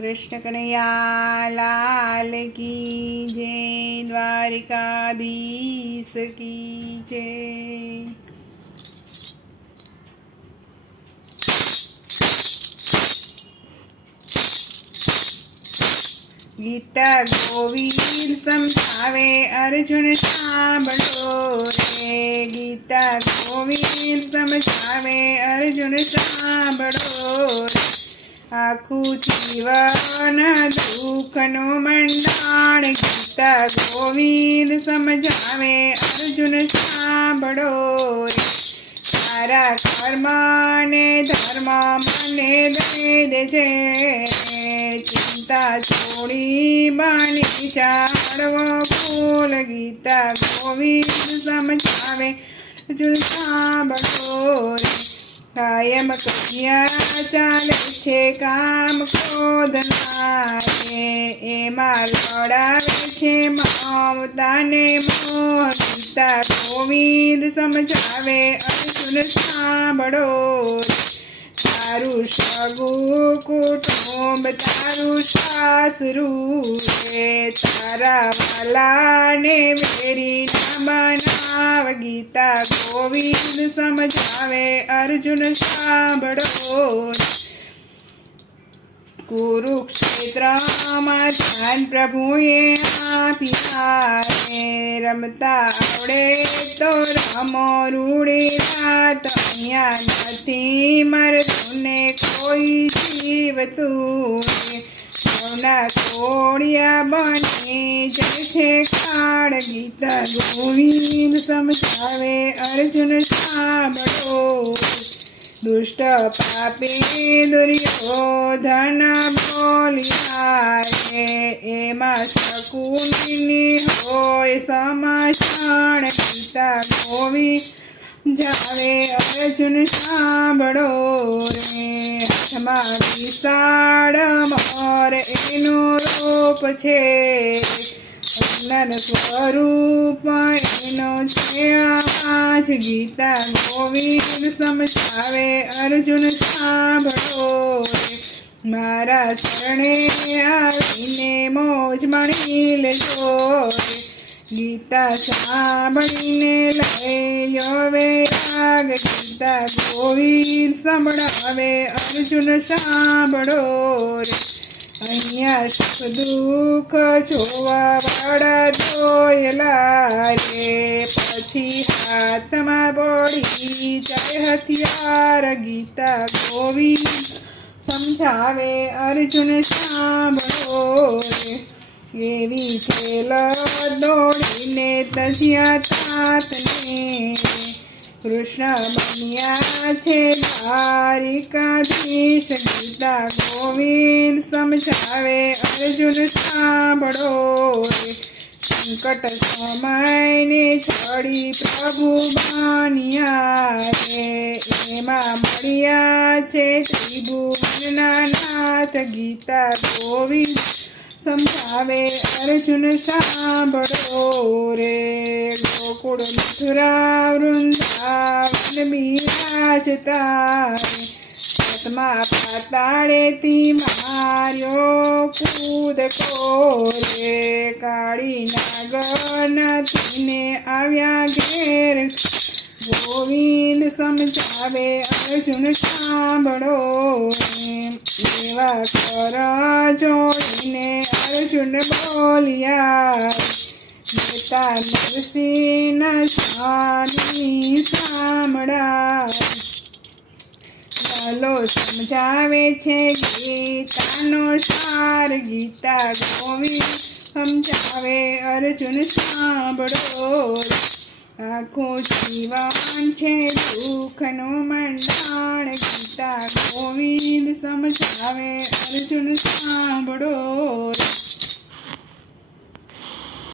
કૃષ્ણ કનૈયા, લાલ કી જય, દ્વારિકાધીશ કી જય. ગીતા ગોવિંદ સંભાવે અર્જુન સાંભળો રે. ગીતા ગોવિંદ સમજાવે અર્જુન સાંભળો રે. આખું જીવન દુઃખનું મંડાણ, ગીતા ગોવિંદ સમજાવે, અર્જુન સાંભળો રે. તારા કર્મ ને ધર્મ મને દઈ દેજે. ચિંતા છોડી બની ચાળવો ફૂલ ગીતા ગોવિંદ સમજાવે, અર્જુન સાંભળો રે. કાયમ કન્યા ચાલે છે કામ ક્રોધના રે એમાં લડાવે છે મમતાને મોતા ગોવિંદ સમજાવે અર્જુન સાંભળો. તારું સગું કુટુંબ તારું સાસરું રે તારા વાલાને મેરી ના ગીતા ગોવિંદ સમજાવે, અર્જુન સાંભળો. કુરુક્ષેત્રમાં ધ્યાન પ્રભુએ આપ્યા રમતા આવડે તો રમો રૂડે રાત અહીંયા નથી કોઈ રે સૌના કોળિયા બની જાય કાળ ગીતા ગોવિંદ સમજાવે અર્જુન સાંભળો. દુષ્ટ પાપી દુર્યોધન બોલ્યા એમાં શકુની હોય સમાચાર ગીતા ગોવિંદ જાવે અર્જુન સાંભળો રે. હાથમાં વિશાળ મોર એનો રૂપ છે. અજ્ઞાન સ્વરૂપ એનો છે આજ ગીતા ગોવિંદ સમજાવે. અર્જુન સાંભળો મારા શરણે આવીને મોજ મણી લેજો ગીતા સાંભળીને લયો વેરાગ ગીતા ગોવિંદ સંભળાવે અર્જુન સાંભળો રે. અહીંયા સુખ દુઃખ જોવા વાળા જોયેલા રે. પછી હાથમાં બોડી જાય હથિયાર. ગીતા ગોવિંદ સમજાવે અર્જુન સાંભળો રે. એવી છેલ દોડીને તજ્યા તાતને. કૃષ્ણ બન્યા છે દ્વારિકાધીશ ગીતા ગોવિંદ સમજાવે, અર્જુન સાંભળો સંકટ સમયને છડી પ્રભુ બાનિયા રે. એમાં મળ્યા છે ત્રિભુવનના નાથ. ગીતા ગોવિંદ સમજાવે અર્જુન સાંભળો રે. ગોકુળ મથુરા વૃંદાવન બિરાજતા આત્મા પાતાળેથી માર્યો કૂદ કોરે કાળી નાગનાથીને આવ્યા ઘેર ગોવિંદ સમજાવે, અર્જુન સાંભળો એવા કર જોઈને અર્જુન બોલ્યા નેતા નરસિંહ સ્વામી સાંભળા ચાલો સમજાવે છે, ગીતાનો સાર, ગીતા ગોવિંદ સમજાવે, અર્જુન સાંભળો. આખું જીવન છે દુઃખનો મંડાણ. ગીતા ગોવિંદ સમજાવે અર્જુન સાંભળો.